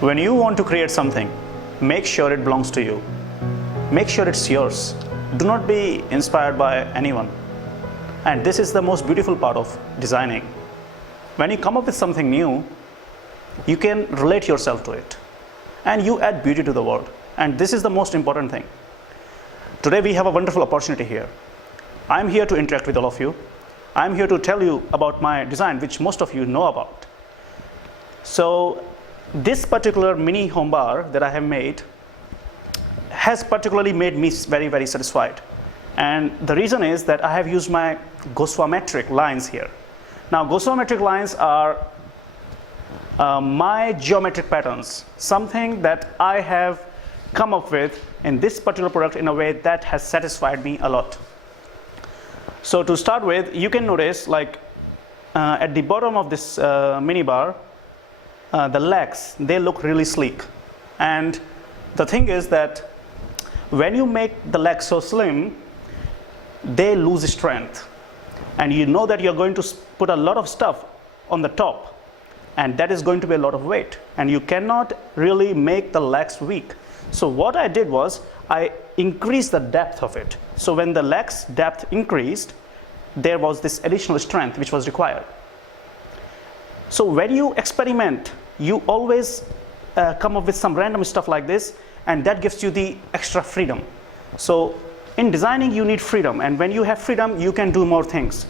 When you want to create something, make sure it belongs to you. Make sure it's yours. Do not be inspired by anyone. And this is the most beautiful part of designing. When you come up with something new, you can relate yourself to it. And you add beauty to the world. And this is the most important thing. Today we have a wonderful opportunity here. I'm here to interact with all of you. I'm here to tell you about my design, which most of you know about. So this particular mini home bar that I have made has particularly made me very, very satisfied. And the reason is that I have used my Goswametric lines here. Now, Goswametric lines are my geometric patterns, something that I have come up with in this particular product in a way that has satisfied me a lot. So to start with, you can notice like at the bottom of this mini bar, the legs, they look really sleek. And the thing is that when you make the legs so slim, they lose strength. And you know that you're going to put a lot of stuff on the top, and that is going to be a lot of weight. And you cannot really make the legs weak. So what I did was, I increased the depth of it. So when the legs depth increased, there was this additional strength which was required. So when you experiment, you always come up with some random stuff like this, and that gives you the extra freedom. So in designing, you need freedom, and when you have freedom, you can do more things.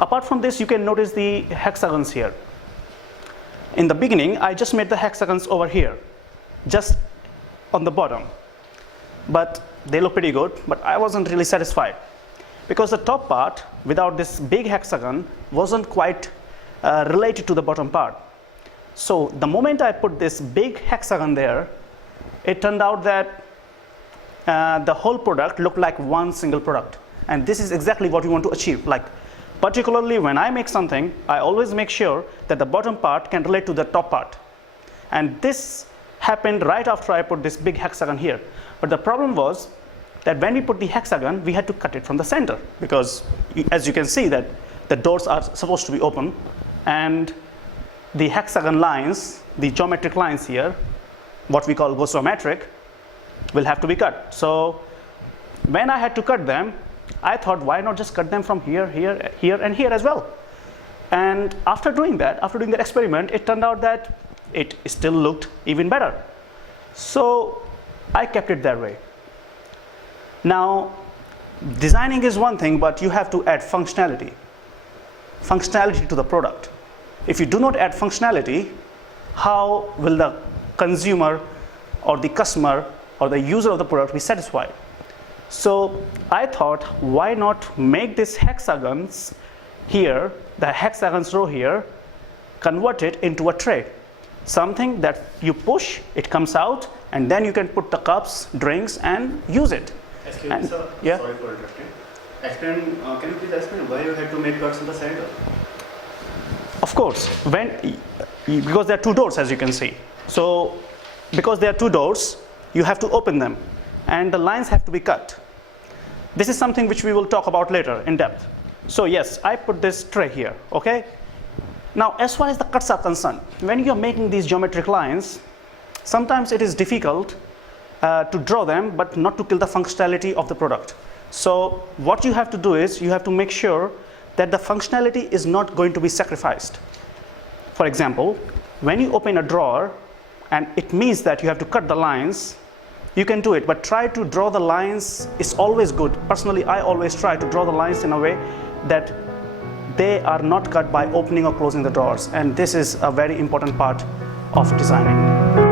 Apart from this, you can notice the hexagons here. In the beginning, I just made the hexagons over here, just on the bottom. But they look pretty good, but I wasn't really satisfied, because the top part, without this big hexagon, wasn't quite related to the bottom part. So the moment I put this big hexagon there, it turned out that the whole product looked like one single product. And this is exactly what we want to achieve. Like, particularly when I make something, I always make sure that the bottom part can relate to the top part. And this happened right after I put this big hexagon here. But the problem was that when we put the hexagon, we had to cut it from the center, because as you can see that the doors are supposed to be open, and the hexagon lines, the geometric lines here, what we call Goswametric, will have to be cut. So when I had to cut them, I thought, why not just cut them from here, here, here, and here as well? And after doing that experiment, it turned out that it still looked even better. So I kept it that way. Now, designing is one thing, but you have to add functionality to the product. If you do not add functionality, how will the consumer or the customer or the user of the product be satisfied? So I thought, why not make these hexagons here, the hexagons row here, convert it into a tray. Something that you push, it comes out, and then you can put the cups, drinks, and use it. Excuse me, sir. Yeah? Sorry for interrupting. Can you please explain why you had to make cuts in the center? Of course, because there are two doors, as you can see. So because there are two doors, you have to open them, and the lines have to be cut. This is something which we will talk about later in depth. So yes, I put this tray here, okay? Now, as far as the cuts are concerned, when you're making these geometric lines, sometimes it is difficult to draw them, but not to kill the functionality of the product. So what you have to do is, you have to make sure that the functionality is not going to be sacrificed. For example, when you open a drawer, and it means that you have to cut the lines, you can do it, but try to draw the lines is always good. Personally, I always try to draw the lines in a way that they are not cut by opening or closing the drawers, and this is a very important part of designing.